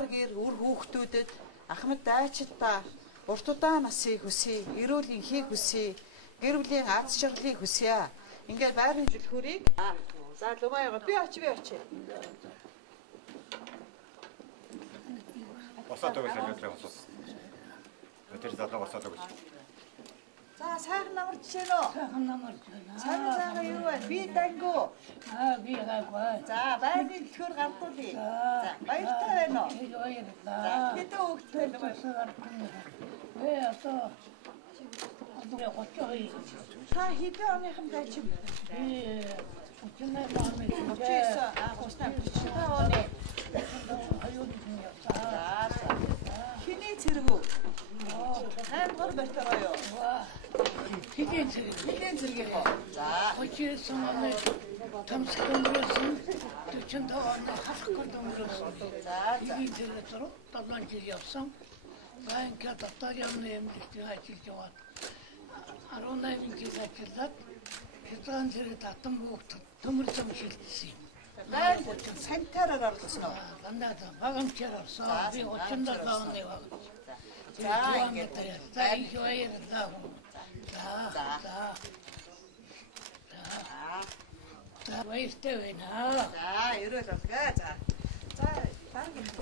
Гэр үр хүүхдүүдэд ахмад дайчдаа урт удаан насыг хүсье, эрүүл энхийг хүсье, гэр бүлийн аз жаргалыг хүсье. Ингээд байрны дэлгүүрийг за лумаяга би очив. Босоод өгөөсэй босоод. Тэр залуу босоод өгөөсэй. За сайхан намарч байна уу? Сайхан намарч байна. Сайхан юу вэ? Би дангу. Би гайгүй. За байрны дэлгүүр гардуулъя. За баяртай байна уу? Баярлалаа. За хэдэн хүүхдтэй асуу. Та хэдэн оныхан байж юм? Би 38 оны. 39 оны. Хиний цэргүү? Хайргор байтараа юу? Хиний цэрэг. Хиний цэрэг юм. За 39 оны тамсаг өнгөрөөсөн 45 оны халахгүй өнгөрөөсөн. за Хиний цэрэг зураг 7 жил явсан. Банкад татварын эмнэлгийн ажиллаж яваад 18 жил ажиллаад хязгаан зэрэг татан бүгд төмөрсөн шилжсэн юм. Баяр санитараар орлосон уу? Дандаа багамчаар орсон. Би 37 оны баг. За ингээд За их баярлалаа. За баяртай байна. за ерөөл болгаа. За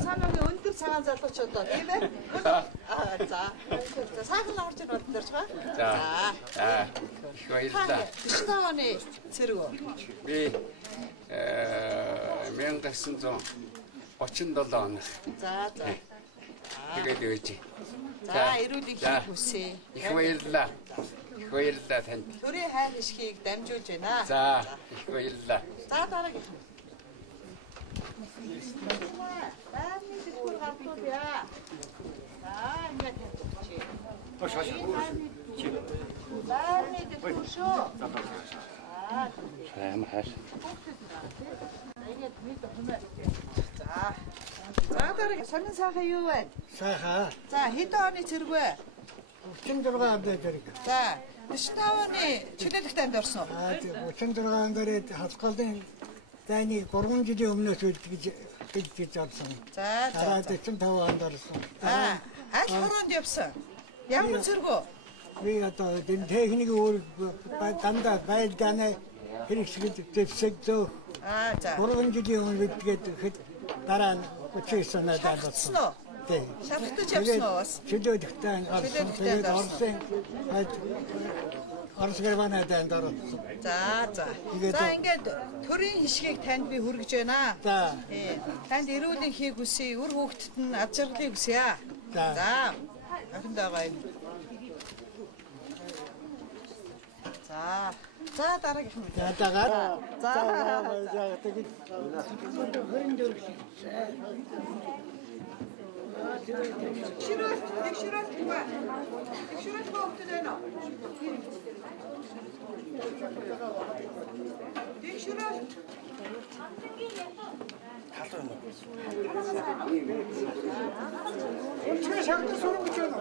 цаанааны өндөр цагаан залуучууд тийм ээ. За сайхан намарч байна боддорч ба. За их баярлалаа. 49 оны цэрэг үү? Би 1937 оных. За Тэгээд үйж. за эрүүл энхийг хүсье. Их баярлалаа. Их баярлалаа танд. Төрийн хайр ишгийг дамжуулж байна. За их баярлалаа. За дараагийн. Байрны дэлгүүр гардуулъя. За ингээд тавьчих. Байрны дэлгүүр шүү. Сайн хааш. За дараагийн сонин сайхан юу байна? Сайхан. За хэдэн оны цэрэг вэ? 36 онд зэрэг. За 45 оны чөлөөлөгт амьд орсон уу? 36 онд ирээд хасгалын дайны 3 жилийн өмнөөс гэж олсон. За Дараа 45 онд орсон. аль хороонд явсан? Ямар цэрэг үү? Би одоо энэ техник өөр дандаа байлдааны хэрэгсэл дэвсэг зөө. За 3 жилийн өмнө бидгээд дараа нь 39 надад болсон. Тий. Шалгалтаж явсан уу бас? Чөлөөлөгтэй орсон. Тэгээд Орос гэрванад орсон. За. За ингээд төрийн хишгийг танд би хүргэж байна. За. Танд эрүүл энхийг хүсье, үр хүүхдэд нь аз жаргалыг хүсье. За. Ахиндаа гоё. За дараагийн. За. Тэгшрэл боогдсон уу? Тэгшрэл. Ölçüye şarkı sorun mu canım?